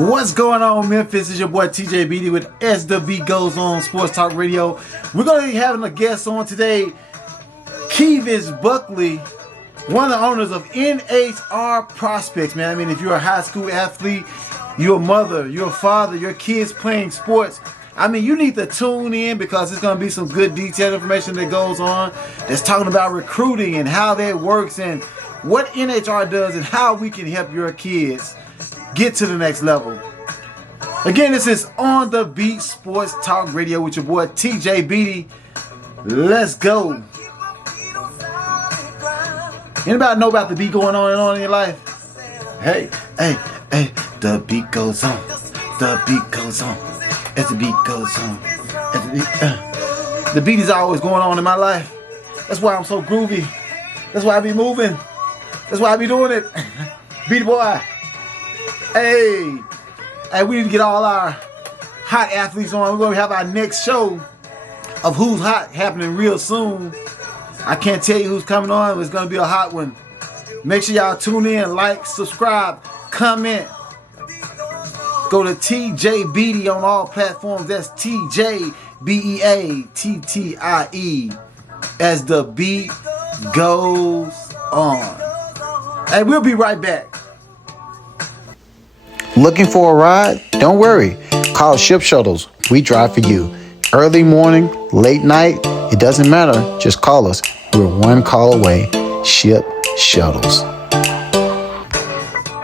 What's going on, Memphis? It's your boy TJ Beatty with As the Beat Goes On Sports Talk Radio. We're going to be having a guest on today, Kevis Buckley, one of the owners of NHR Prospects, man. I mean, if you're a high school athlete, you're a mother, you're a father, your kids playing sports, I mean, you need to tune in because there's going to be some good detailed information that goes on that's talking about recruiting and how that works and what NHR does and how we can help your kids get to the next level. Again, this is On The Beat Sports Talk Radio with your boy TJ Beatty. Let's go. Anybody know about the beat going on and on in your life? Hey, the beat goes on. The beat goes on. As the beat goes on. The beat is always going on in my life. That's why I'm so groovy. That's why I be moving. That's why I be doing it. Beat boy. Hey, we need to get all our hot athletes on. We're going to have our next show of Who's Hot happening real soon. I can't tell you who's coming on, but it's going to be a hot one. Make sure y'all tune in, like, subscribe, comment. Go to TJ Beatty on all platforms. That's TJ BEATTIE as the beat goes on. Hey, we'll be right back. Looking for a ride? Don't worry. Call Ship Shuttles. We drive for you. Early morning, late night, it doesn't matter. Just call us. We're one call away. Ship Shuttles.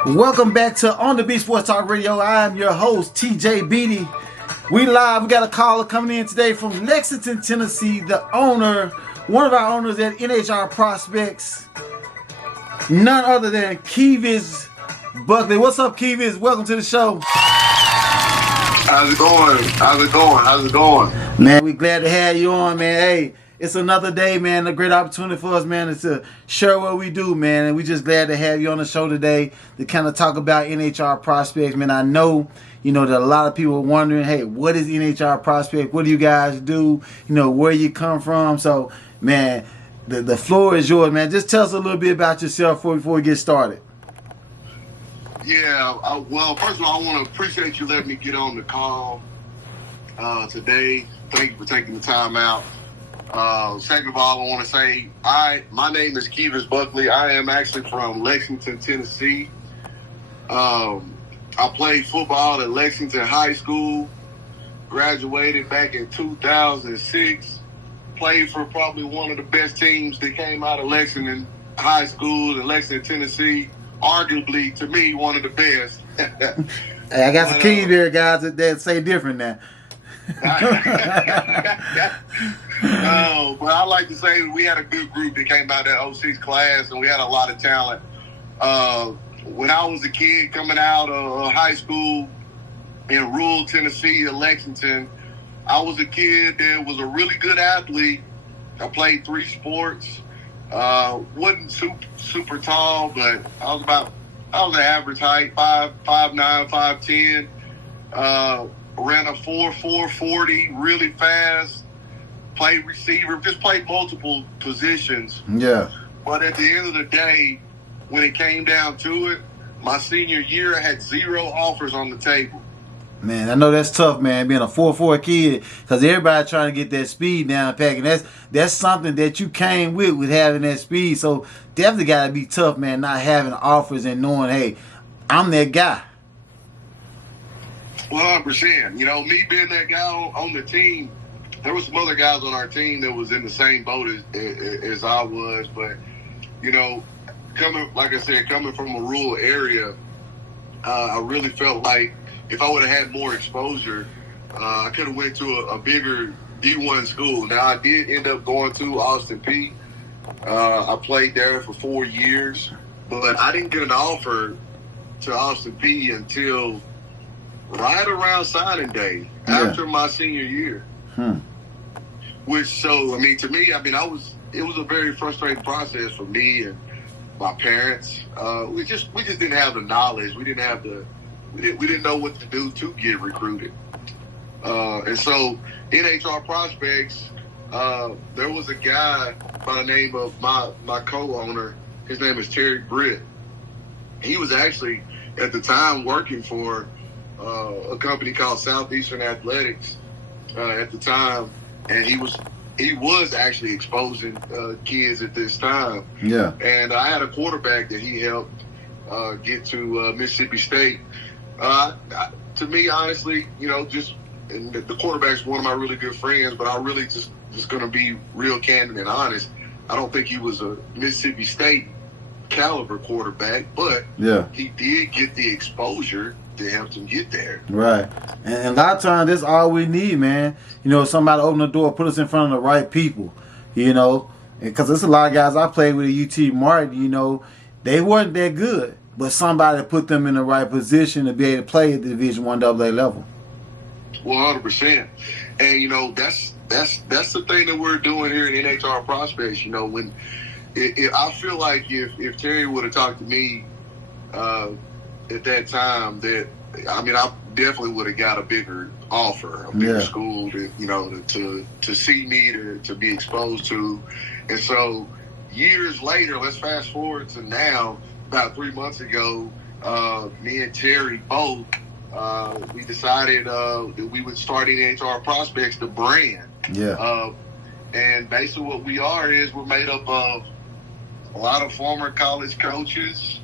Welcome back to On The Beat Sports Talk Radio. I am your host, TJ Beatty. We live. We got a caller coming in today from Lexington, Tennessee. The owner, one of our owners at NHR Prospects. None other than Kevis Buckley. What's up, Kevis? Welcome to the show. How's it going? Man, we glad to have you on, man. Hey, it's another day, man. A great opportunity for us, man, is to share what we do, man. And we just glad to have you on the show today to kind of talk about NHR Prospects, man. I know, that a lot of people are wondering, hey, what is NHR Prospect? What do you guys do? Where you come from? So, man, the floor is yours, man. Just tell us a little bit about yourself before we get started. Yeah, well, first of all, I want to appreciate you letting me get on the call today. Thank you for taking the time out. Second of all, I want to say my name is Kevis Buckley. I am actually from Lexington, Tennessee. I played football at Lexington High School, graduated back in 2006, played for probably one of the best teams that came out of Lexington High School in Lexington, Tennessee. Arguably, to me, one of the best. Hey, I got some keys there, guys, that say different now. But I like to say we had a good group that came out of that 06 class, and we had a lot of talent. When I was a kid coming out of high school in rural Tennessee at Lexington, I was a kid that was a really good athlete. I played 3 sports. Wasn't super tall, but I was an average height, 5'9", 5'10". Ran a 4.4 40, really fast. Played receiver, just played multiple positions. Yeah. But at the end of the day, when it came down to it, my senior year, I had 0 offers on the table. Man, I know that's tough, man, being a 4'4" kid, because everybody trying to get that speed down pack, and that's something that you came with having that speed. So definitely got to be tough, man, not having offers and knowing, hey, I'm that guy. 100%. Me being that guy on the team, there was some other guys on our team that was in the same boat as I was. But, coming from a rural area, I really felt like if I would have had more exposure, I could have went to a bigger D1 school. Now, I did end up going to Austin Peay. I played there for 4 years, but I didn't get an offer to Austin Peay until right around signing day, after my senior year. To me, it was a very frustrating process for me and my parents. We just didn't have the knowledge. We didn't know what to do to get recruited. And so NHR Prospects, there was a guy by the name of my co-owner. His name is Terry Britt. He was actually at the time working for a company called Southeastern Athletics at the time, and he was actually exposing kids at this time. Yeah. And I had a quarterback that he helped get to Mississippi State. To me, honestly, and the quarterback's one of my really good friends, but I really just going to be real candid and honest. I don't think he was a Mississippi State caliber quarterback, but he did get the exposure to help him get there. Right. And a lot of times, that's all we need, man. Somebody open the door, put us in front of the right people, because there's a lot of guys I played with at UT Martin, they weren't that good, but somebody put them in the right position to be able to play at the Division I AA level. 100%. And, that's the thing that we're doing here in NHR Prospects. When I feel like if Terry would have talked to me at that time, I definitely would have got a bigger offer, a bigger school to see me, to be exposed to. And so years later, let's fast forward to now, about 3 months ago, me and Terry both, we decided that we would start NHR Prospects, the brand. Yeah. And basically what we are is we're made up of a lot of former college coaches,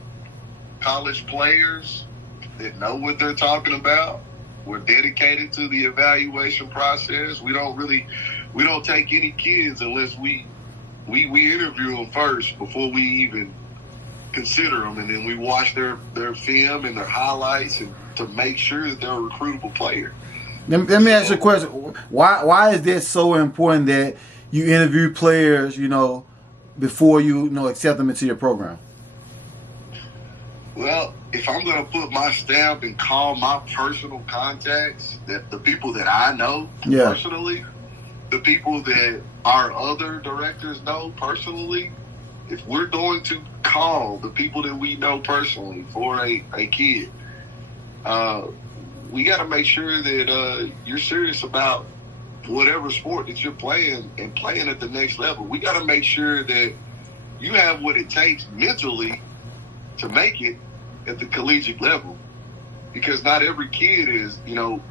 college players that know what they're talking about. We're dedicated to the evaluation process. We don't take any kids unless we interview them first before we even consider them, and then we watch their film and their highlights and to make sure that they're a recruitable player. Let me ask you a question. Why is that so important that you interview players, before you accept them into your program? Well, if I'm going to put my stamp and call my personal contacts, that the people that I know personally, the people that our other directors know personally, if we're going to call the people that we know personally for a kid, we got to make sure that you're serious about whatever sport that you're playing and playing at the next level. We got to make sure that you have what it takes mentally to make it at the collegiate level, because not every kid is,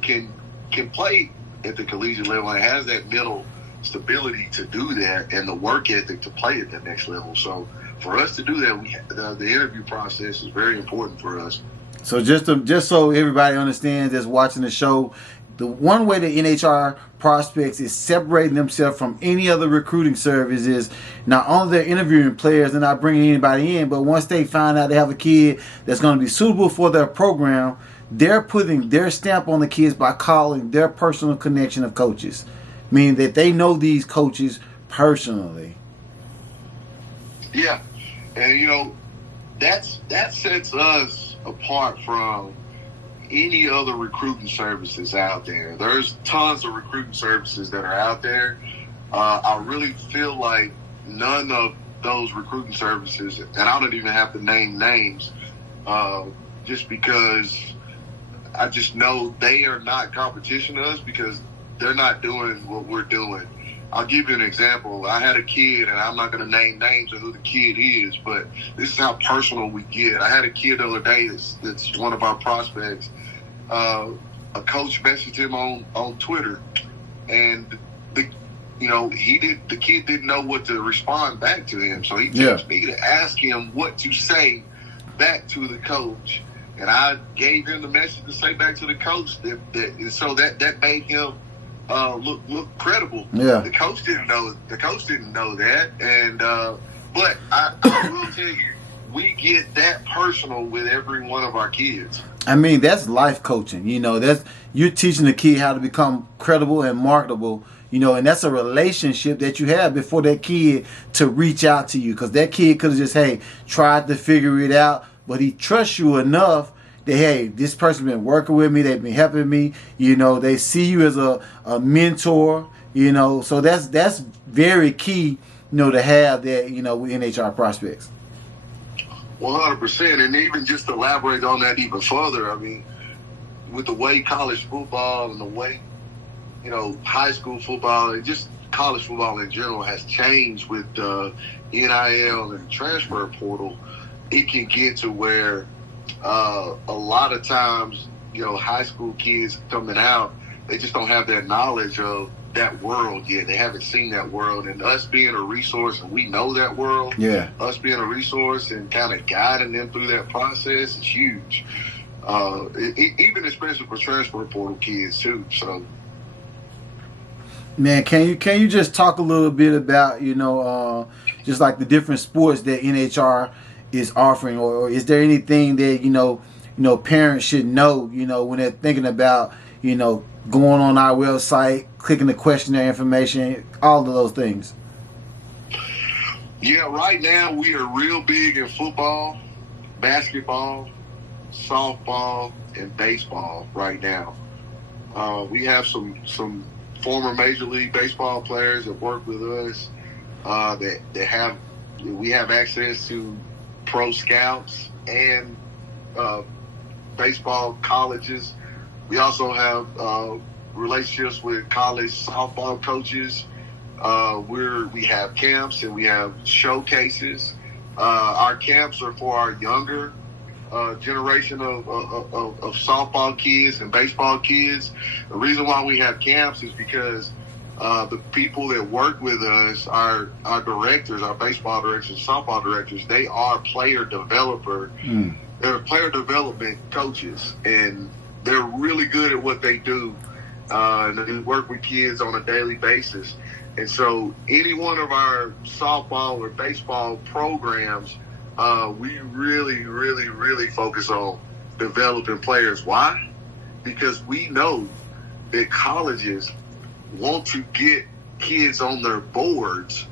can play at the collegiate level and has that mental stability to do that and the work ethic to play at that next level. So for us to do that, the interview process is very important for us. So just so everybody understands that's watching the show, the one way that NHR Prospects is separating themselves from any other recruiting service is not only they're interviewing players, they're not bringing anybody in, but once they find out they have a kid that's going to be suitable for their program, they're putting their stamp on the kids by calling their personal connection of coaches, meaning that they know these coaches personally. Yeah, and that sets us apart from any other recruiting services out there. There's tons of recruiting services that are out there. I really feel like none of those recruiting services, and I don't even have to name names, just because I just know they are not competition to us because they're not doing what we're doing. I'll give you an example. I had a kid, and I'm not going to name names of who the kid is, but this is how personal we get. I had a kid the other day that's one of our prospects. A coach messaged him on Twitter, and the kid didn't know what to respond back to him, so he texted me to ask him what to say back to the coach, and I gave him the message to say back to the coach that made him look credible. Yeah. The coach didn't know that, and but I will tell you, we get that personal with every one of our kids. I mean, that's life coaching. That's you're teaching the kid how to become credible and marketable. And that's a relationship that you have before that kid to reach out to you, because that kid could have just tried to figure it out, but he trusts you enough that this person's been working with me, they've been helping me. They see you as a mentor. So that's very key. To have that. With NHR Prospects. 100%, and even just to elaborate on that even further, I mean, with the way college football and the way, high school football and just college football in general has changed with NIL and transfer portal, it can get to where a lot of times high school kids coming out, they just don't have that knowledge of that world yet. They haven't seen that world, and us being a resource, and we know that world. Yeah. Us being a resource and kind of guiding them through that process is huge. Even especially for transfer portal kids too. So, man, can you just talk a little bit about just like the different sports that NHR is offering, or is there anything that parents should know when they're thinking about going on our website, clicking the questionnaire information, all of those things? Yeah, right now we are real big in football, basketball, softball, and baseball right now. We have some former Major League Baseball players that work with us we have access to pro scouts and baseball colleges. We also have relationships with college softball coaches. We have camps and we have showcases. Our camps are for our younger generation of softball kids and baseball kids. The reason why we have camps is because the people that work with us, our directors, our baseball directors, softball directors, they are player developer. They're player development coaches, and they're really good at what they do. And they work with kids on a daily basis. And so any one of our softball or baseball programs, we really, really, really focus on developing players. Why? Because we know that colleges want to get kids on their boards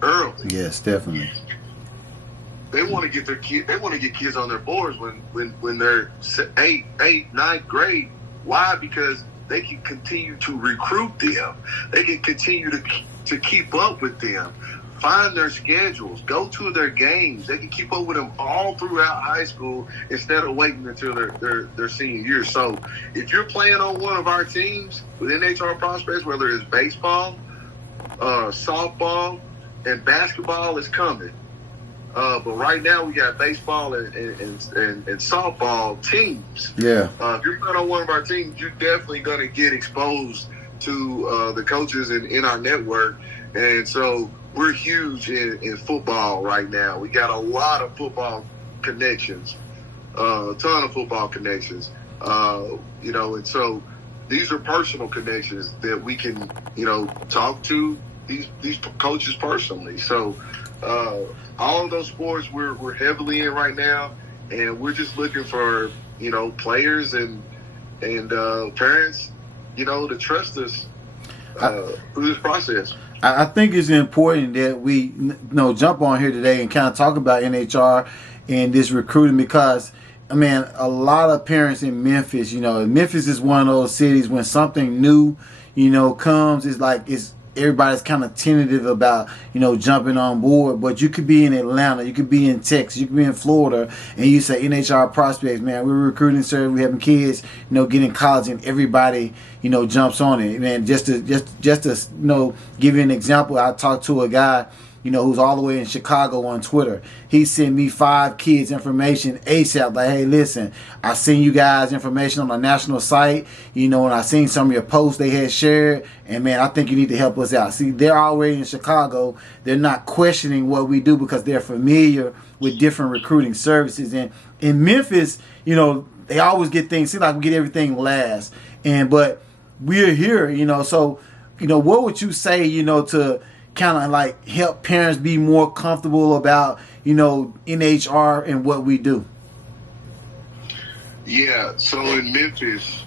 early. Yes, definitely. They want to get their kid. They want to get kids on their boards when they're 8th, 9th grade. Why? Because they can continue to recruit them. They can continue to keep up with them, find their schedules, go to their games. They can keep up with them all throughout high school instead of waiting until their senior year. So if you're playing on one of our teams with NHR prospects, whether it's baseball, softball, and basketball, is coming. But right now we got baseball and softball teams. Yeah. If you're playing on one of our teams, you're definitely going to get exposed to the coaches in our network. And so we're huge in football right now. We got a lot of football connections, a ton of football connections. And so these are personal connections that we can, talk to these coaches personally. So all of those sports we're heavily in right now, and we're just looking for players and parents to trust us through this process. I think it's important that we jump on here today and kind of talk about NHR and this recruiting, because a lot of parents in Memphis, Memphis is one of those cities when something new comes, it's everybody's kind of tentative about, jumping on board. But you could be in Atlanta, you could be in Texas, you could be in Florida, and you say NHR prospects, man, we're recruiting, sir. We having kids, getting college, and everybody, jumps on it. And just to give you an example, I talked to a guy, who's all the way in Chicago on Twitter. He sent me 5 kids information ASAP. Like, hey, listen, I seen you guys information on a national site, and I seen some of your posts they had shared, and man, I think you need to help us out. See, they're already in Chicago. They're not questioning what we do because they're familiar with different recruiting services. And in Memphis, they always get things, seem like we get everything last. But we're here, so, what would you say, to kind of like help parents be more comfortable about, NHR and what we do? Yeah, so in Memphis,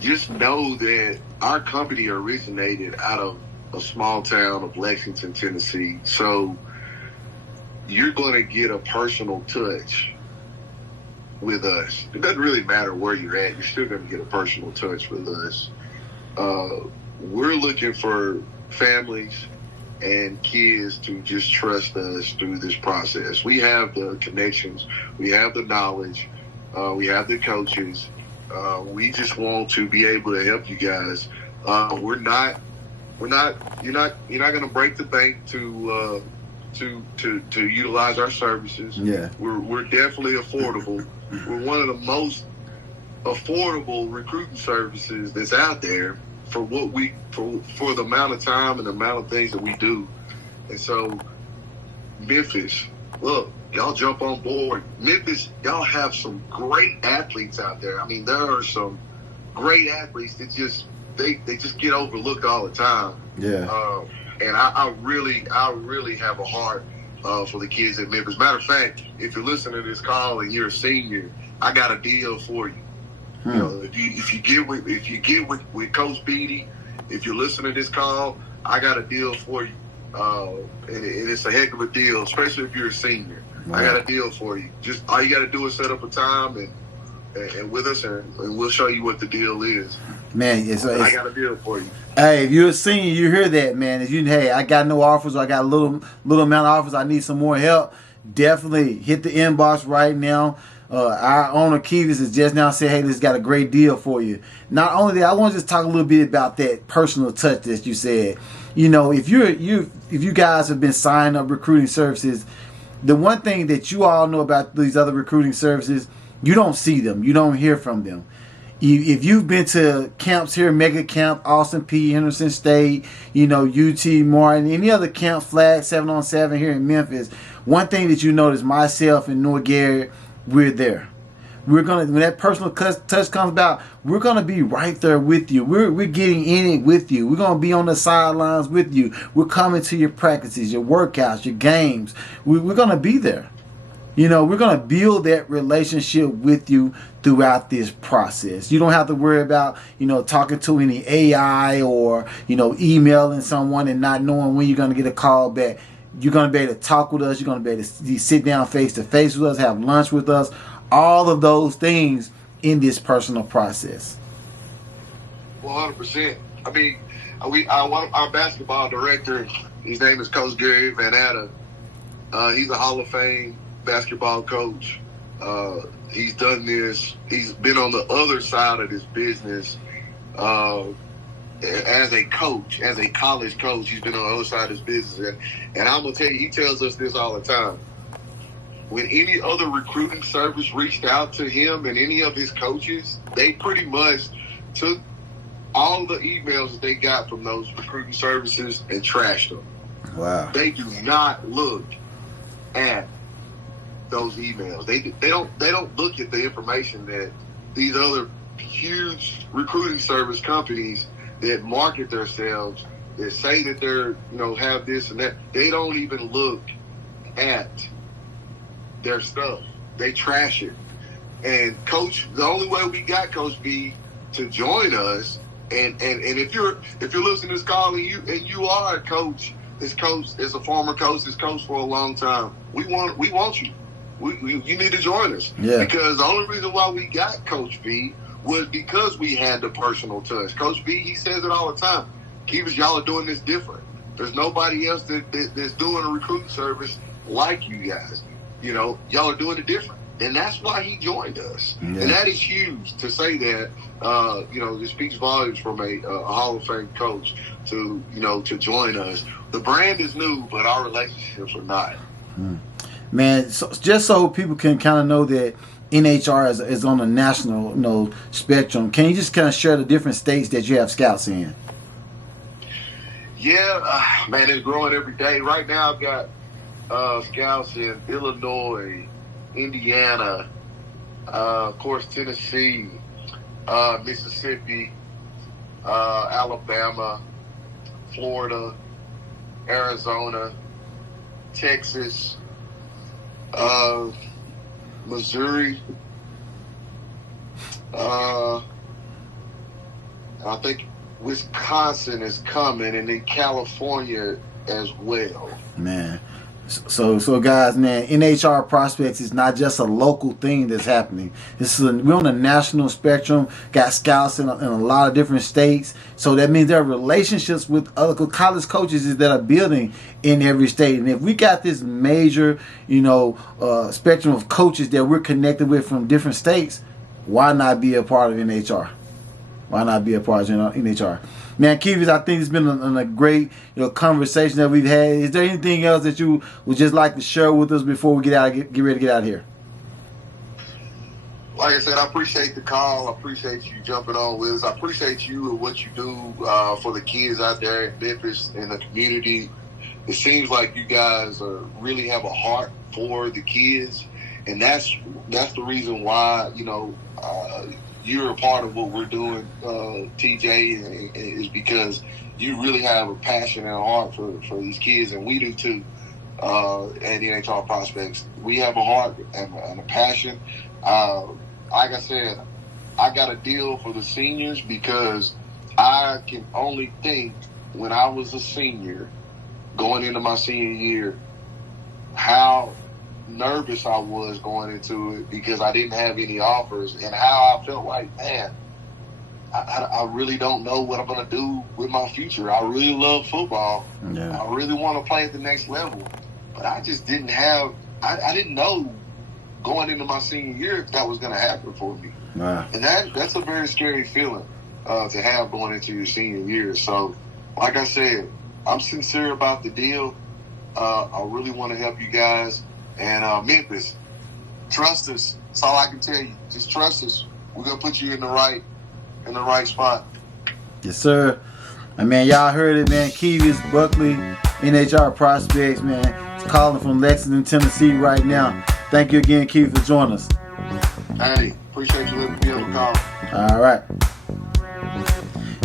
just know that our company originated out of a small town of Lexington, Tennessee. So you're going to get a personal touch with us. It doesn't really matter where you're at. You're still going to get a personal touch with us. We're looking for families and kids to just trust us through this process. We have the connections, we have the knowledge, we have the coaches. We just want to be able to help you guys. You're not going to break the bank to utilize our services. Yeah, we're definitely affordable. We're one of the most affordable recruiting services that's out there for what we for the amount of time and the amount of things that we do. And so Memphis, look, y'all jump on board. Memphis, y'all have some great athletes out there. I mean, there are some great athletes that they just get overlooked all the time. Yeah. And I really have a heart for the kids at Memphis. Matter of fact, if you're listening to this call and you're a senior, I got a deal for you. You know, if you get with Coach Beatty, if you listen to this call, I got a deal for you. And it's a heck of a deal, especially if you're a senior. Wow. I got a deal for you. Just all you got to do is set up a time and with us, and we'll show you what the deal is. Man, I got a deal for you. Hey, if you're a senior, you hear that, man. If hey, I got no offers, or I got a little amount of offers, I need some more help. Definitely hit the inbox right now. Our owner Kevis is just now saying, hey, this got a great deal for you. Not only that, I want to just talk a little bit about that personal touch that you said. You know, if you guys have been signing up recruiting services, the one thing that you all know about these other recruiting services, you don't see them, you don't hear from them. If you've been to camps here, Mega Camp, Austin P, Henderson State, you know, UT Martin, any other camp, Flag 7-on-7 here in Memphis, one thing that you notice, myself and Noah Garrett, we're there. We're gonna, when that personal touch comes about, we're gonna be right there with you. We're getting in it with you. We're gonna be on the sidelines with you. We're coming to your practices, your workouts, your games. We're gonna be there. You know, we're gonna build that relationship with you throughout this process. You don't have to worry about, you know, talking to any AI or, you know, emailing someone and not knowing when you're gonna get a call back. You're going to be able to talk with us. You're going to be able to sit down face-to-face with us, have lunch with us. All of those things in this personal process. 100%. I mean, our basketball director, his name is Coach Gary Van Atta. He's a Hall of Fame basketball coach. He's done this. He's been on the other side of this business as a coach, as a college coach. He's been on the other side of his business. And I'm going to tell you, he tells us this all the time. When any other recruiting service reached out to him and any of his coaches, they pretty much took all the emails that they got from those recruiting services and trashed them. Wow. They do not look at those emails. They don't look at the information that these other huge recruiting service companies that market themselves, that say that they're, you know, have this and that, they don't even look at their stuff. They trash it. And Coach, the only way we got Coach B to join us, and if you're listening to this call and you are a coach, this coach is a former coach, this coach for a long time, we want you. You need to join us. Yeah. Because the only reason why we got Coach B was because we had the personal touch. Coach B, he says it all the time. Kevis, y'all are doing this different. There's nobody else that's doing a recruiting service like you guys. You know, y'all are doing it different. And that's why he joined us. Yeah. And that is huge to say that, you know, it speaks volumes from a Hall of Fame coach to, you know, to join us. The brand is new, but our relationships are not. Man, so just so people can kind of know that NHR is on a national, you know, spectrum. Can you just kind of share the different states that you have scouts in? Yeah, man, it's growing every day. Right now, I've got scouts in Illinois, Indiana, of course, Tennessee, Mississippi, Alabama, Florida, Arizona, Texas, Missouri, I think Wisconsin is coming, and then California as well. Man, so guys, man, NHR prospects is not just a local thing that's happening. We're on a national spectrum. Got scouts in a lot of different states. So that means there are relationships with other college coaches that are building in every state. And if we got this major, you know, spectrum of coaches that we're connected with from different states, why not be a part of NHR? Why not be a part of NHR? Man, Kevis, I think it's been a great, you know, conversation that we've had. Is there anything else that you would just like to share with us before we get ready to get out of here? like I said, I appreciate the call. I appreciate you jumping on with us. I appreciate you and what you do for the kids out there in Memphis and the community. It seems like you guys really have a heart for the kids, and that's the reason why, you know, you're a part of what we're doing, TJ, is because you really have a passion and a heart for these kids, and we do too. And the NHR prospects, we have a heart and a passion. Like I said, I got a deal for the seniors because I can only think when I was a senior, going into my senior year, how nervous I was going into it because I didn't have any offers, and how I felt like, man, I really don't know what I'm going to do with my future. I really love football. Yeah. I really want to play at the next level. But I just didn't have, I didn't know going into my senior year if that was going to happen for me. Wow. And that's a very scary feeling to have going into your senior year. So, like I said, I'm sincere about the deal. I really want to help you guys. And Memphis, trust us. That's all I can tell you. Just trust us. We're going to put you in the right spot. Yes, sir. And man, y'all heard it, man. Kevis, Buckley, NHR prospects, man. Calling from Lexington, Tennessee right now. Thank you again, Kevis, for joining us. Hey, appreciate you letting me be on the call. All right.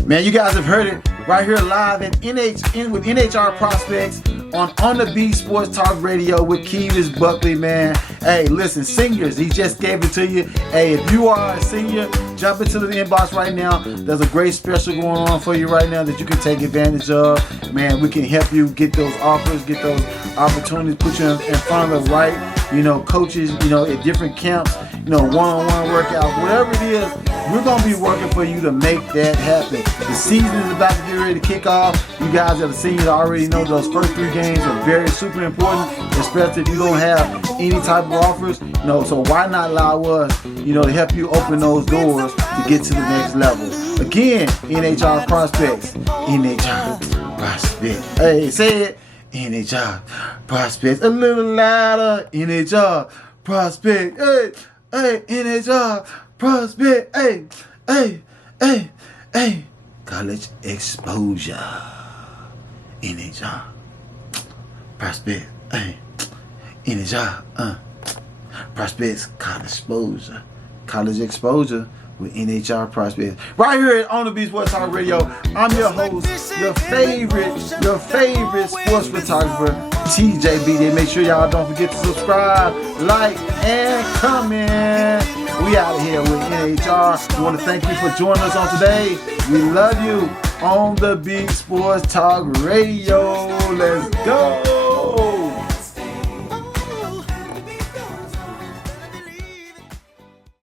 Man, you guys have heard it right here live with NHR prospects on the Beat Sports Talk Radio with Kevis Buckley, man. Hey, listen, seniors, he just gave it to you. Hey, if you are a senior, jump into the inbox right now. There's a great special going on for you right now that you can take advantage of. Man, we can help you get those offers, get those opportunities, put you in front of the right, you know, coaches, you know, at different camps, you know, one-on-one workouts, whatever it is. We're going to be working for you to make that happen. The season is about to get ready to kick off. You guys that are seniors already know those first 3 games are very super important, especially if you don't have any type of offers. You know, so why not allow us, you know, to help you open those doors to get to the next level. Again, NHR prospects. NHR prospects. Hey, say it. NHR prospects. A little louder. NHR prospects. Hey, hey, NHR prospect, hey, hey, hey, hey. College exposure. NHR. Prospect, hey. NHR, prospects, college exposure. College exposure with NHR prospects. Right here on the Beat Sports Talk Radio. I'm your host, your favorite sports photographer, TJB. Make sure y'all don't forget to subscribe, like, and comment. We out of here with NHR. We want to thank you for joining us on today. We love you on the Beat Sports Talk Radio. Let's go.